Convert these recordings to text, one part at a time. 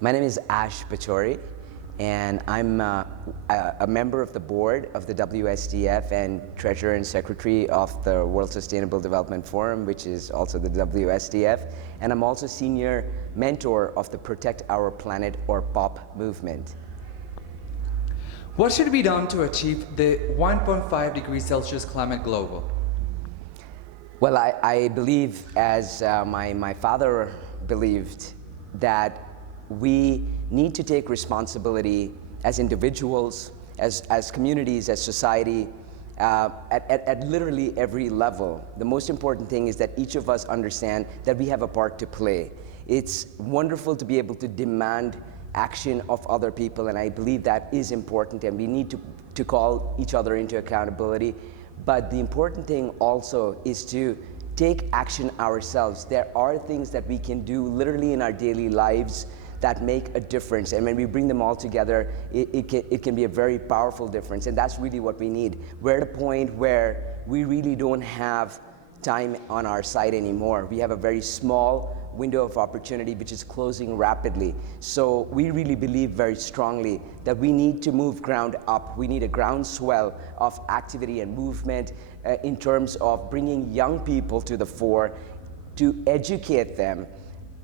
My name is RK Pachauri, and I'm a member of the board of the WSDF and treasurer and secretary of the World Sustainable Development Forum, which is also the WSDF. And I'm also senior mentor of the Protect Our Planet, or POP movement. What should be done to achieve the 1.5 degrees Celsius climate global? Well, I believe, as my father believed, that we need to take responsibility as individuals, as communities, as society, at literally every level. The most important thing is that each of us understand that we have a part to play. It's wonderful to be able to demand action of other people, and I believe that is important, and we need to call each other into accountability. But the important thing also is to take action ourselves. There are things that we can do literally in our daily lives that make a difference, and when we bring them all together, it can be a very powerful difference, and that's really what we need. We're at a point where we really don't have time on our side anymore. We have a very small window of opportunity which is closing rapidly. So we really believe very strongly that we need to move ground up. We need a groundswell of activity and movement in terms of bringing young people to the fore, to educate them.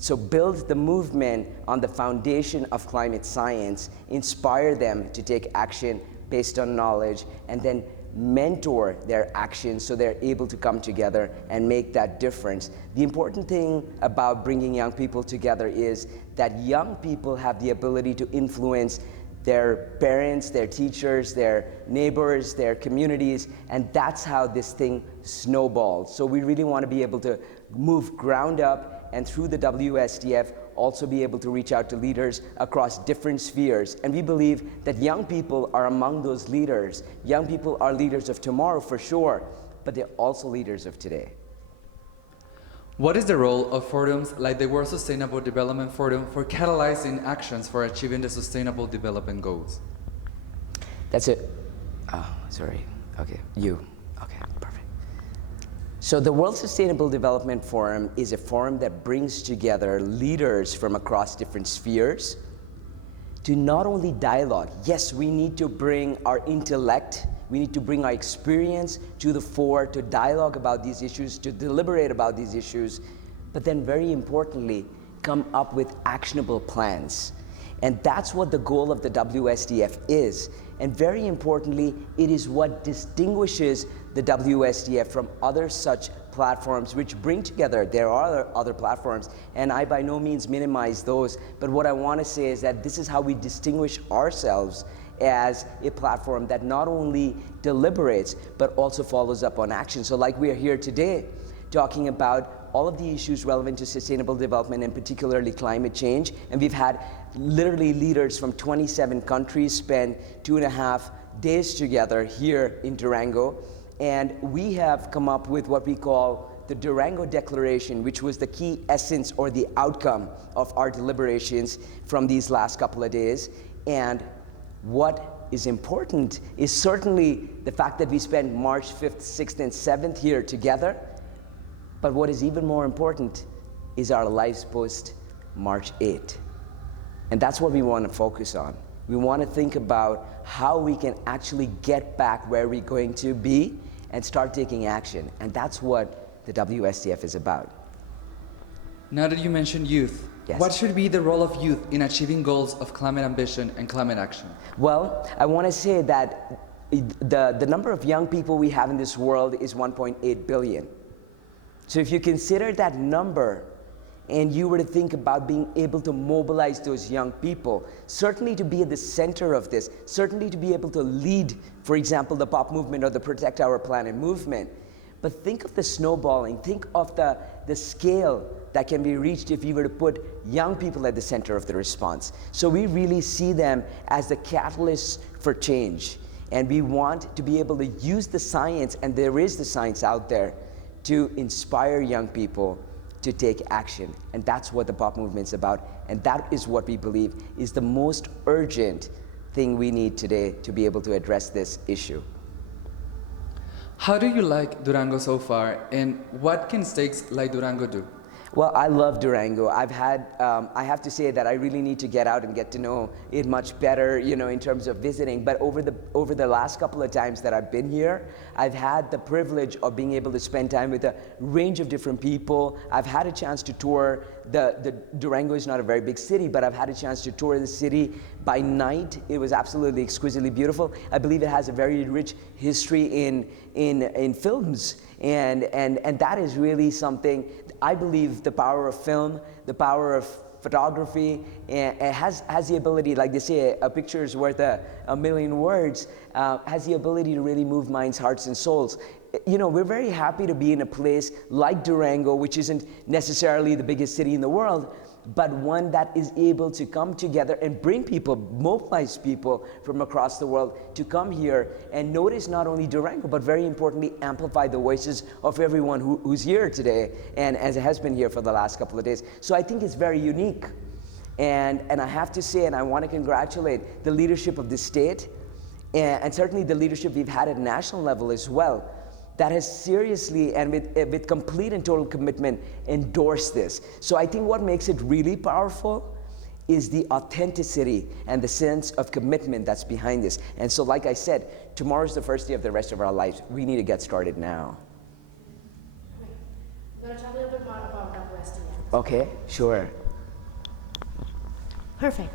So build the movement on the foundation of climate science, inspire them to take action based on knowledge, and then mentor their actions so they're able to come together and make that difference. The important thing about bringing young people together is that young people have the ability to influence their parents, their teachers, their neighbors, their communities, and that's how this thing snowballs. So we really want to be able to move ground up, and through the WSDF also be able to reach out to leaders across different spheres. And we believe that young people are among those leaders. Young people are leaders of tomorrow for sure, but they're also leaders of today. What is the role of forums like the World Sustainable Development Forum for catalyzing actions for achieving the Sustainable Development Goals? That's it. Oh, sorry. Okay, you. Okay, perfect. So the World Sustainable Development Forum is a forum that brings together leaders from across different spheres to not only dialogue. Yes, we need to bring our intellect, we need to bring our experience to the fore, to dialogue about these issues, to deliberate about these issues, but then very importantly, come up with actionable plans. And that's what the goal of the WSDF is. And very importantly, it is what distinguishes the WSDF from other such platforms which bring together. There are other platforms, and I by no means minimize those, but what I want to say is that this is how we distinguish ourselves as a platform that not only deliberates, but also follows up on action. So like we are here today, talking about all of the issues relevant to sustainable development, and particularly climate change, and we've had literally leaders from 27 countries spend 2.5 days together here in Durango, and we have come up with what we call the Durango Declaration, which was the key essence or the outcome of our deliberations from these last couple of days. And what is important is certainly the fact that we spent March 5th, 6th, and 7th here together, but what is even more important is our lives post March 8th. And that's what we want to focus on. We want to think about how we can actually get back where we're going to be and start taking action. And that's what the WSDF is about. Now that you mentioned youth, yes, what should be the role of youth in achieving goals of climate ambition and climate action? Well, I want to say that the number of young people we have in this world is 1.8 billion. So if you consider that number, and you were to think about being able to mobilize those young people, certainly to be at the center of this, certainly to be able to lead, for example, the POP movement or the Protect Our Planet movement. But think of the snowballing, think of the scale that can be reached if you were to put young people at the center of the response. So we really see them as the catalysts for change. And we want to be able to use the science, and there is the science out there, to inspire young people to take action. And that's what the POP movement's about. And that is what we believe is the most urgent thing we need today to be able to address this issue. How do you like Durango so far, and what can states like Durango do? Well, I love Durango. I have to say that I really need to get out and get to know it much better, in terms of visiting. But over the last couple of times that I've been here, I've had the privilege of being able to spend time with a range of different people. I've had a chance to tour the Durango is not a very big city, but I've had a chance to tour the city by night. It was absolutely exquisitely beautiful. I believe it has a very rich history in films. And that is really something. I believe the power of film, the power of photography, and has the ability, like they say, a picture is worth a million words, has the ability to really move minds, hearts, and souls. We're very happy to be in a place like Durango, which isn't necessarily the biggest city in the world, but one that is able to come together and bring people, mobilize people from across the world to come here and notice not only Durango, but very importantly, amplify the voices of everyone who's here today and as it has been here for the last couple of days. So I think it's very unique. And I have to say, and I want to congratulate the leadership of the state, and certainly the leadership we've had at national level as well, that has seriously and with complete and total commitment endorsed this. So I think what makes it really powerful is the authenticity and the sense of commitment that's behind this. And so like I said, tomorrow's the first day of the rest of our lives. We need to get started now. I'm going to talk a little bit more about WSDF. Okay, sure. Perfect.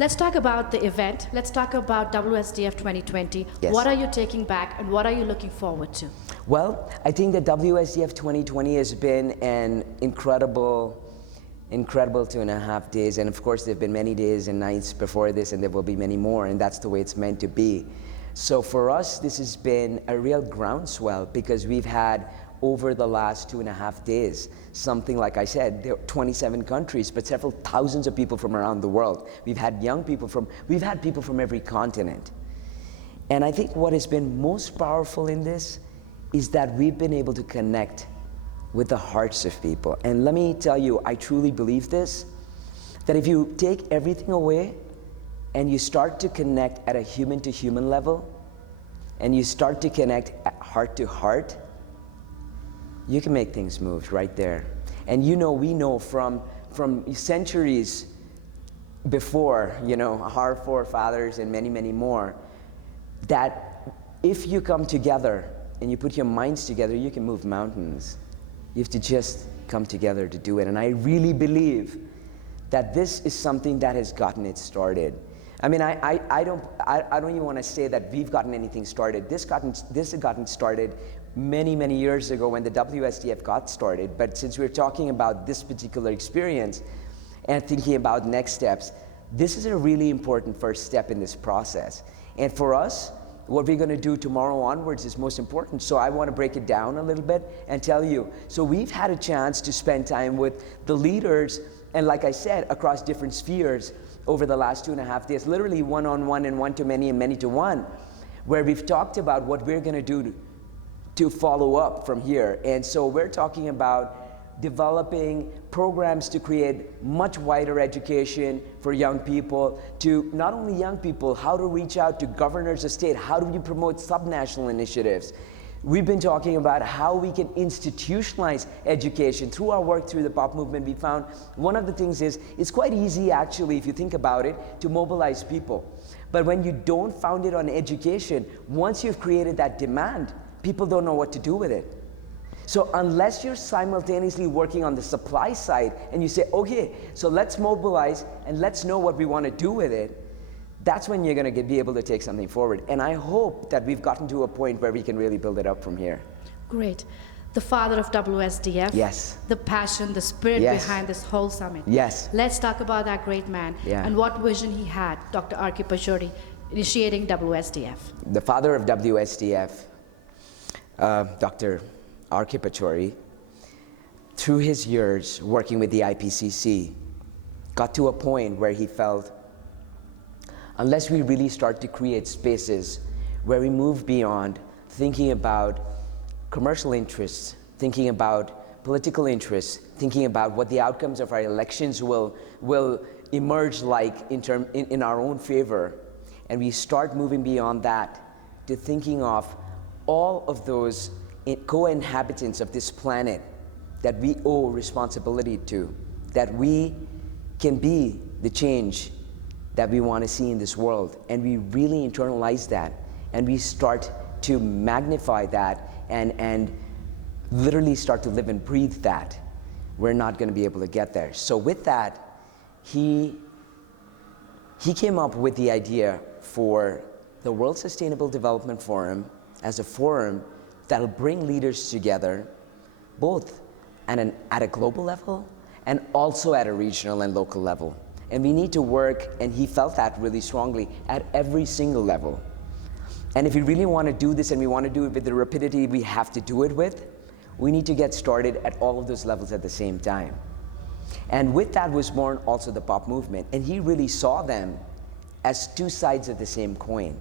Let's talk about the event. Let's talk about WSDF 2020. Yes. What are you taking back and what are you looking forward to? Well, I think that WSDF 2020 has been an incredible 2.5 days. And of course, there have been many days and nights before this, and there will be many more, and that's the way it's meant to be. So for us, this has been a real groundswell because we've had over the last 2.5 days, something like I said, there are 27 countries, but several thousands of people from around the world. We've had people from every continent. And I think what has been most powerful in this is that we've been able to connect with the hearts of people. And let me tell you, I truly believe this, that if you take everything away and you start to connect at a human-to-human level, and you start to connect at heart to heart, you can make things move right there. And we know from centuries before, our forefathers and many, many more, that if you come together and you put your minds together, you can move mountains. You have to just come together to do it. And I really believe that this is something that has gotten it started. I mean, I don't even want to say that we've gotten anything started. This had gotten started many, many years ago when the WSDF got started. But since we're talking about this particular experience and thinking about next steps, this is a really important first step in this process. And for us, what we're going to do tomorrow onwards is most important. So I want to break it down a little bit and tell you. So we've had a chance to spend time with the leaders, and like I said, across different spheres over the last 2.5 days, literally one-on-one and one-to-many and many-to-one, where we've talked about what we're going to do to follow up from here. And so we're talking about developing programs to create much wider education for young people, to not only young people, how to reach out to governors of state, how do we promote subnational initiatives. We've been talking about how we can institutionalize education. Through our work through the pop movement, we found one of the things is, it's quite easy actually, if you think about it, to mobilize people. But when you don't found it on education, once you've created that demand, people don't know what to do with it. So unless you're simultaneously working on the supply side and you say, okay, so let's mobilize and let's know what we want to do with it, that's when you're going to be able to take something forward. And I hope that we've gotten to a point where we can really build it up from here. Great. The father of WSDF. Yes. The passion, the spirit Yes. behind this whole summit. Yes. Let's talk about that great man and what vision he had, Dr. RK Pachauri, initiating WSDF. The father of WSDF, Dr. RK Pachauri, through his years working with the IPCC, got to a point where he felt, unless we really start to create spaces where we move beyond thinking about commercial interests, thinking about political interests, thinking about what the outcomes of our elections will emerge like in our own favor, and we start moving beyond that to thinking of all of those co-inhabitants of this planet that we owe responsibility to, that we can be the change that we want to see in this world. And we really internalize that, and we start to magnify that and literally start to live and breathe that, we're not going to be able to get there. So with that, he came up with the idea for the World Sustainable Development Forum as a forum that'll bring leaders together, both at a global level and also at a regional and local level. And we need to work, and he felt that really strongly, at every single level. And if we really want to do this, and we want to do it with the rapidity we have to do it with, we need to get started at all of those levels at the same time. And with that was born also the pop movement. And he really saw them as two sides of the same coin.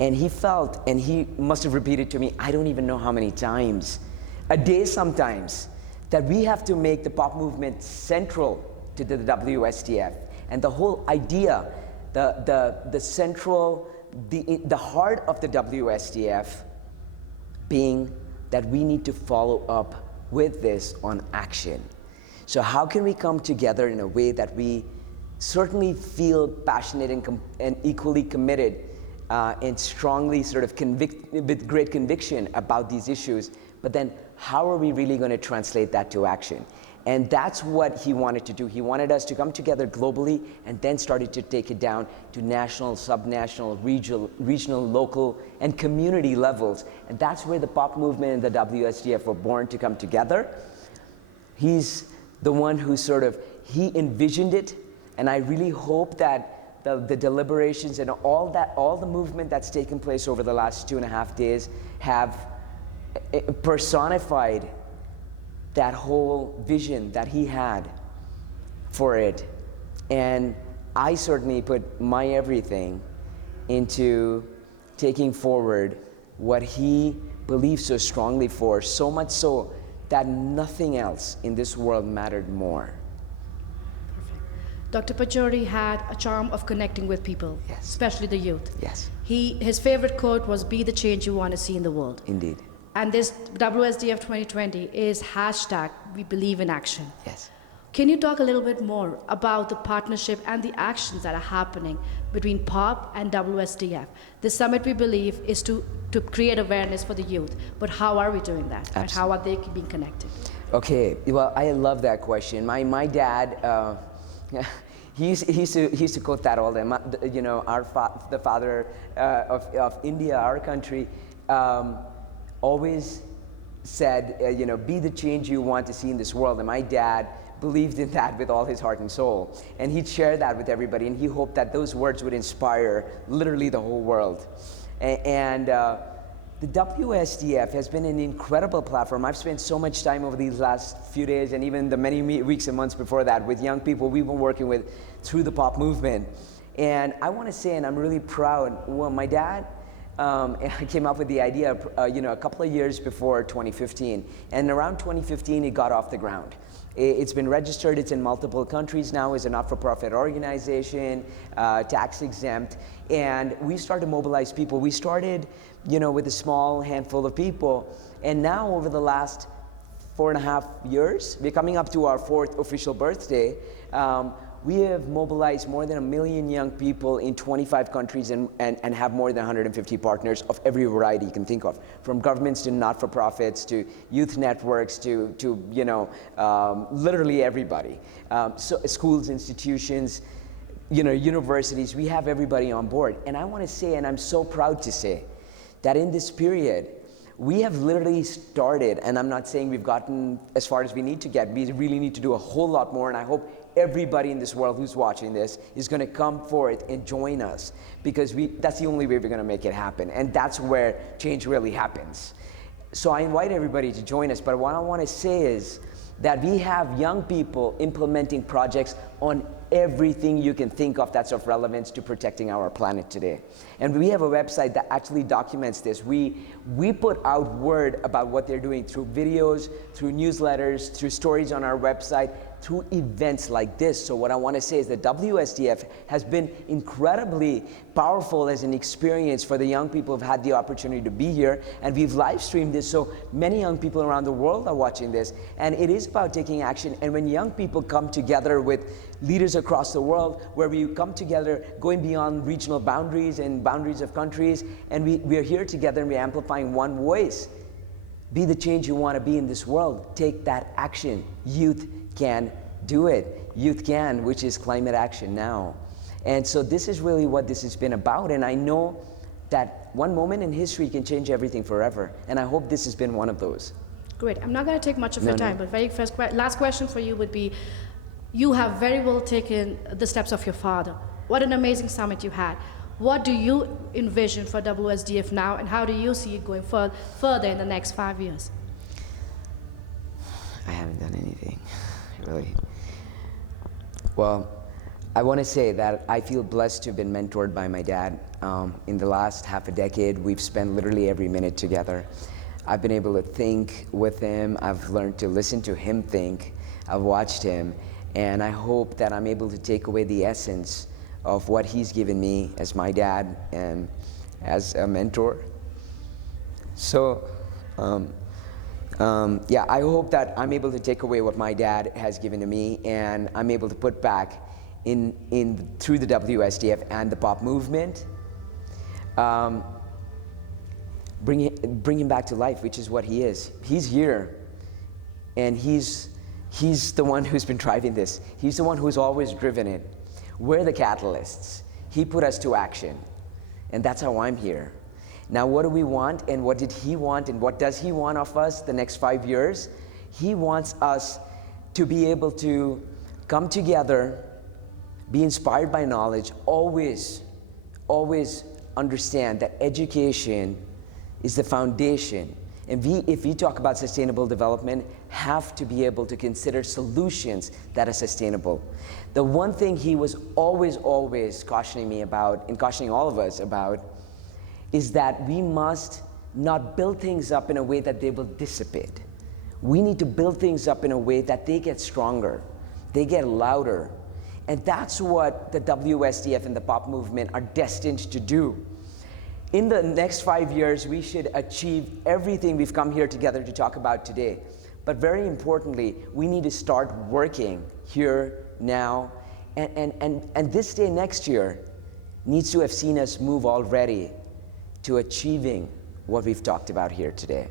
And he felt, and he must have repeated to me, I don't even know how many times, a day sometimes, that we have to make the pop movement central to the WSDF. And the whole idea, the central, the heart of the WSDF being that we need to follow up with this on action. So how can we come together in a way that we certainly feel passionate and equally committed and strongly sort of with great conviction about these issues, but then how are we really going to translate that to action? And that's what he wanted to do. He wanted us to come together globally and then started to take it down to national, subnational, regional, local, and community levels. And that's where the pop movement and the WSDF were born to come together. He's the one who he envisioned it, and I really hope that the deliberations and all the movement that's taken place over the last 2.5 days have personified that whole vision that he had for it. And I certainly put my everything into taking forward what he believed so strongly for, so much so that nothing else in this world mattered more. Dr. Pachauri had a charm of connecting with people, Yes. especially the youth. Yes. His favorite quote was, "Be the change you want to see in the world." Indeed. And this WSDF 2020 is #We Believe in Action. Yes. Can you talk a little bit more about the partnership and the actions that are happening between POP and WSDF? The summit, we believe, is to create awareness for the youth, but how are we doing that? Absolutely. And how are they being connected? Okay, well, I love that question. My dad, he used to quote that all the time. You know, the father of India, our country, always said, be the change you want to see in this world. And my dad believed in that with all his heart and soul. And he'd share that with everybody, and he hoped that those words would inspire literally the whole world. And the WSDF has been an incredible platform. I've spent so much time over these last few days, and even the many weeks and months before that, with young people we've been working with through the pop movement. And I want to say, and I'm really proud, well, my dad came up with the idea, a couple of years before 2015. And around 2015, it got off the ground. It's been registered, it's in multiple countries now as a not-for-profit organization, tax exempt, and we started to mobilize people. We started, with a small handful of people, and now over the last 4.5 years, we're coming up to our 4th official birthday, we have mobilized more than 1 million young people in 25 countries and have more than 150 partners of every variety you can think of, from governments to not-for-profits to youth networks to literally everybody. So schools, institutions, universities, we have everybody on board. And I want to say, and I'm so proud to say, that in this period, we have literally started, and I'm not saying we've gotten as far as we need to get, we really need to do a whole lot more, and I hope everybody in this world who's watching this is going to come forth and join us, because that's the only way we're going to make it happen, and that's where change really happens. So I invite everybody to join us, but what I want to say is that we have young people implementing projects on everything you can think of that's of relevance to protecting our planet today. And we have a website that actually documents this. We put out word about what they're doing through videos, through newsletters, through stories on our website. through events like this. So what I want to say is that WSDF has been incredibly powerful as an experience for the young people who've had the opportunity to be here, and we've live streamed this, so many young people around the world are watching this, and it is about taking action. And when young people come together with leaders across the world, where we come together going beyond regional boundaries and boundaries of countries, and we are here together and we're amplifying one voice. Be the change you want to be in this world. Take that action. Youth can do it. Youth can, which is climate action now. And so this is really what this has been about. And I know that one moment in history can change everything forever. And I hope this has been one of those. Great. I'm not going to take much of your time, but last question for you would be, you have very well taken the steps of your father. What an amazing summit you had. What do you envision for WSDF now, and how do you see it going further in the next 5 years? I haven't done anything, really. Well, I want to say that I feel blessed to have been mentored by my dad. In the last half a decade, we've spent literally every minute together. I've been able to think with him. I've learned to listen to him think. I've watched him, and I hope that I'm able to take away the essence of what he's given me as my dad and as a mentor. So, yeah, I hope that I'm able to take away what my dad has given to me, and I'm able to put back through the WSDF and the pop movement, bring him back to life, which is what he is. He's here, and he's the one who's been driving this. He's the one who's always driven it. We're the catalysts. He put us to action, and that's how I'm here. Now, what do we want, and what did he want, and what does he want of us the next 5 years? He wants us to be able to come together, be inspired by knowledge, always understand that education is the foundation. And if we talk about sustainable development, have to be able to consider solutions that are sustainable. The one thing he was always cautioning me about, and cautioning all of us about, is that we must not build things up in a way that they will dissipate. We need to build things up in a way that they get stronger, they get louder. And that's what the WSDF and the pop movement are destined to do. In the next 5 years, we should achieve everything we've come here together to talk about today. But very importantly, we need to start working here, now, and this day next year needs to have seen us move already to achieving what we've talked about here today.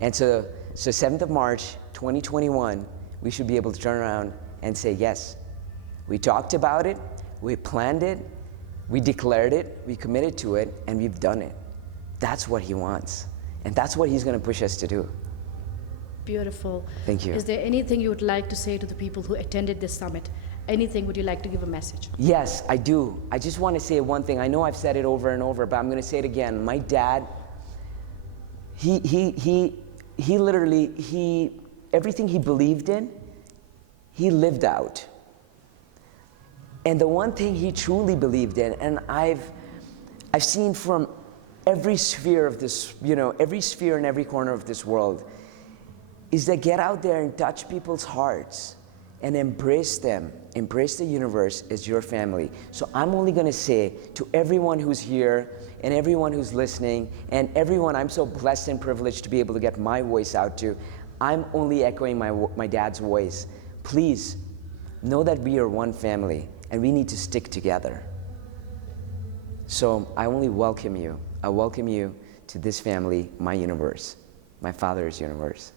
And so 7th of March, 2021, we should be able to turn around and say, yes, we talked about it, we planned it, we declared it, we committed to it, and we've done it. That's what he wants. And that's what he's going to push us to do. Beautiful. Thank you. Is there anything you would like to say to the people who attended this summit? Anything would you like to give a message? Yes, I do. I just want to say one thing. I know I've said it over and over, but I'm going to say it again. My dad, he literally, everything he believed in, he lived out. And the one thing he truly believed in, and I've seen from every sphere of this, every sphere in every corner of this world, is that get out there and touch people's hearts and embrace them. Embrace the universe as your family. So I'm only going to say to everyone who's here and everyone who's listening and everyone I'm so blessed and privileged to be able to get my voice out to, I'm only echoing my dad's voice. Please know that we are one family and we need to stick together. So I only welcome you. I welcome you to this family, my universe, my father's universe.